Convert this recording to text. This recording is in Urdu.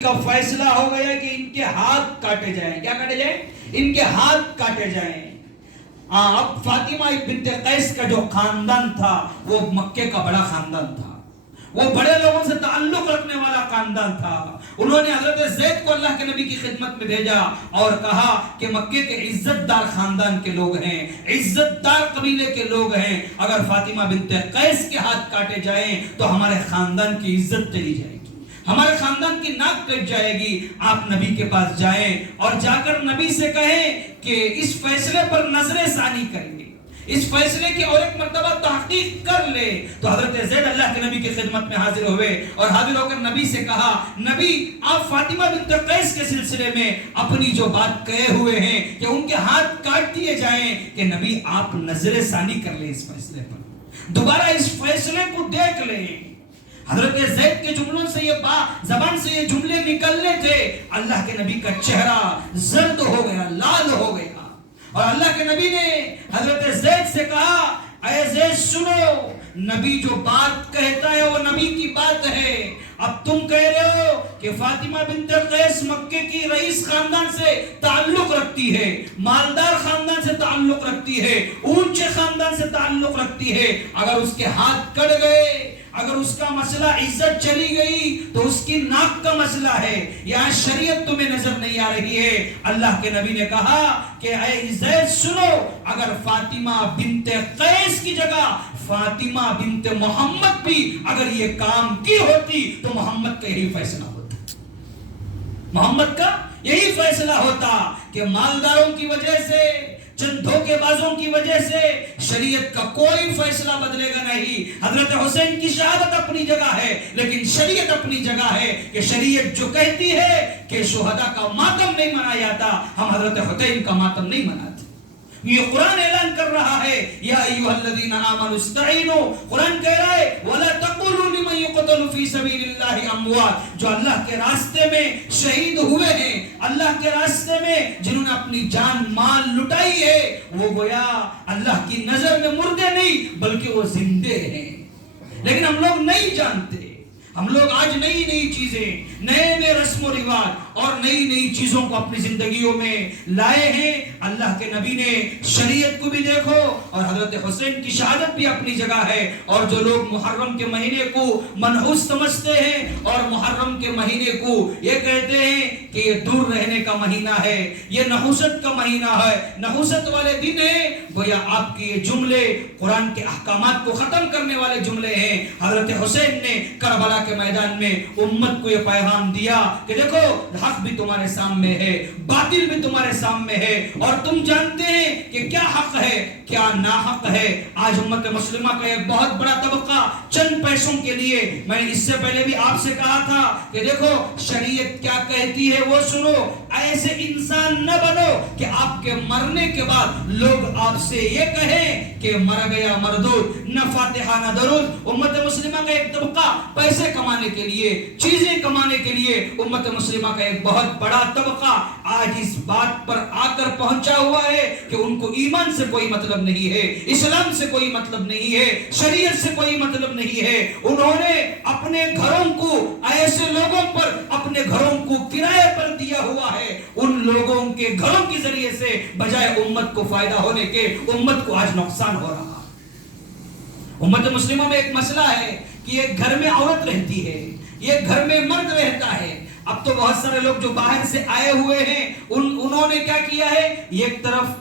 کا فیصلہ ہو گیا کہ ان کے ہاتھ کاٹے جائیں. کیا کاٹے جائیں؟ ان کے ہاتھ کاٹے جائیں. اب فاطمہ بنت قیس کا جو خاندان تھا وہ مکے کا بڑا خاندان تھا، وہ بڑے لوگوں سے تعلق رکھنے والا خاندان تھا. انہوں نے حضرت زید کو اللہ کے نبی کی خدمت میں بھیجا اور کہا کہ مکے کے عزت دار خاندان کے لوگ ہیں، عزت دار قبیلے کے لوگ ہیں، اگر فاطمہ بنت قیس کے ہاتھ کاٹے جائیں تو ہمارے خاندان کی عزت چلی جائے گی، ہمارے خاندان کی ناک کٹ جائے گی. آپ نبی کے پاس جائیں اور جا کر نبی سے کہیں کہ اس فیصلے پر نظر ثانی کریں گے، اس فیصلے کی اور ایک مرتبہ تحقیق کر لے. تو حضرت زید اللہ کے نبی کی خدمت میں حاضر ہوئے اور حاضر ہو کر نبی سے کہا، نبی آپ فاطمہ بنت قیس کے سلسلے میں اپنی جو بات کہے ہوئے ہیں کہ ان کے ہاتھ کاٹ دیے جائیں، کہ نبی آپ نظر ثانی کر لیں، اس فیصلے پر دوبارہ اس فیصلے کو دیکھ لیں. حضرت زید کے جملوں سے زبان سے یہ جملے نکلنے تھے، اللہ کے نبی کا چہرہ زرد ہو گیا، لال ہو گیا، اور اللہ کے نبی نے حضرت زید سے کہا، اے زید سنو، نبی جو بات کہتا ہے وہ نبی کی بات ہے. اب تم کہہ رہے ہو کہ فاطمہ بنت قیس مکے کی رئیس خاندان سے تعلق رکھتی ہے، مالدار خاندان سے تعلق رکھتی ہے، اونچے خاندان سے تعلق رکھتی ہے. اگر اس کے ہاتھ کٹ گئے، اگر اس کا مسئلہ عزت چلی گئی تو اس کی ناک کا مسئلہ ہے. یہاں شریعت تمہیں نظر نہیں آ رہی ہے. اللہ کے نبی نے کہا کہ اے زید سنو، اگر فاطمہ بنت قیس کی جگہ فاطمہ بنت محمد بھی اگر یہ کام کی ہوتی تو محمد کا یہی فیصلہ ہوتا، محمد کا یہی فیصلہ ہوتا کہ مالداروں کی وجہ سے، چند دھوکے بازوں کی وجہ سے شریعت کا کوئی فیصلہ بدلے گا نہیں. حضرت حسین کی شہادت اپنی جگہ ہے، لیکن شریعت اپنی جگہ ہے کہ شریعت جو کہتی ہے کہ شہداء کا ماتم نہیں منایا جاتا، ہم حضرت حسین کا ماتم نہیں مناتے. یہ قرآن اعلان کر رہا ہے، یا ایھا الذین آمنوا استعینوا، قرآن کہہ رہا ہے ولا تقولوا لمن یقتل فی سبیل اللہ اموات، جو اللہ کے راستے میں شہید ہوئے ہیں، اللہ کے راستے میں جنہوں نے اپنی جان مال لٹائی ہے، وہ گویا اللہ کی نظر میں مردے نہیں بلکہ وہ زندے ہیں. لیکن ہم لوگ نہیں جانتے، ہم لوگ آج نئی نئی چیزیں، نئے نئے رسم و رواج اور نئی نئی چیزوں کو اپنی زندگیوں میں لائے ہیں. اللہ کے نبی نے شریعت کو بھی دیکھو اور حضرت حسین کی شہادت بھی اپنی جگہ ہے. اور جو لوگ محرم کے مہینے کو منحوس سمجھتے ہیں اور محرم کے مہینے کو یہ کہتے ہیں کہ یہ دور رہنے کا مہینہ ہے، یہ نحوست کا مہینہ ہے، نحوست والے دن ہیں، گویا آپ کے یہ جملے قرآن کے احکامات کو ختم کرنے والے جملے ہیں. حضرت حسین نے کربلا کے میدان میں امت کو یہ پیغام دیا کہ دیکھو حق بھی تمہارے سامنے ہے، باطل بھی تمہارے سامنے ہے، اور تم جانتے ہیں کہ کیا حق ہے کیا ناحق ہے. آج امت مسلمہ کا ایک بہت بڑا طبقہ چند پیسوں کے لیے، میں نے اس سے پہلے بھی آپ سے کہا تھا کہ دیکھو شریعت کیا کہتی ہے وہ سنو، ایسے انسان نہ بنو کہ آپ کے مرنے کے بعد لوگ آپ سے یہ کہیں کہ مر گیا مردود، نہ فاتحہ نہ درود. امت مسلمہ کا ایک طبقہ پیسے کمانے کے لیے، چیزیں کمانے کے لیے، امت مسلمہ کا ایک بہت بڑا طبقہ آج اس بات پر آ کر پہنچا ہوا ہے کہ ان کو ایمان سے کوئی مطلب نہیں ہے، اسلام سے کوئی مطلب نہیں ہے، شریعت سے کوئی مطلب نہیں ہے. انہوں نے اپنے گھروں کو ایسے لوگوں پر، اپنے گھروں کو کرائے پر دیا ہوا ہے، ان لوگوں کے گھروں کے ذریعے سے بجائے امت کو فائدہ ہونے کے امت کو آج نقصان ہو رہا. امت مسلمہ میں ایک مسئلہ ہے کہ ایک گھر میں عورت رہتی ہے، یہ گھر میں مرد رہتا ہے. اب تو بہت سارے لوگ جو باہر سے آئے ہوئے ہیں انہوں نے کیا کیا ہے، ایک طرف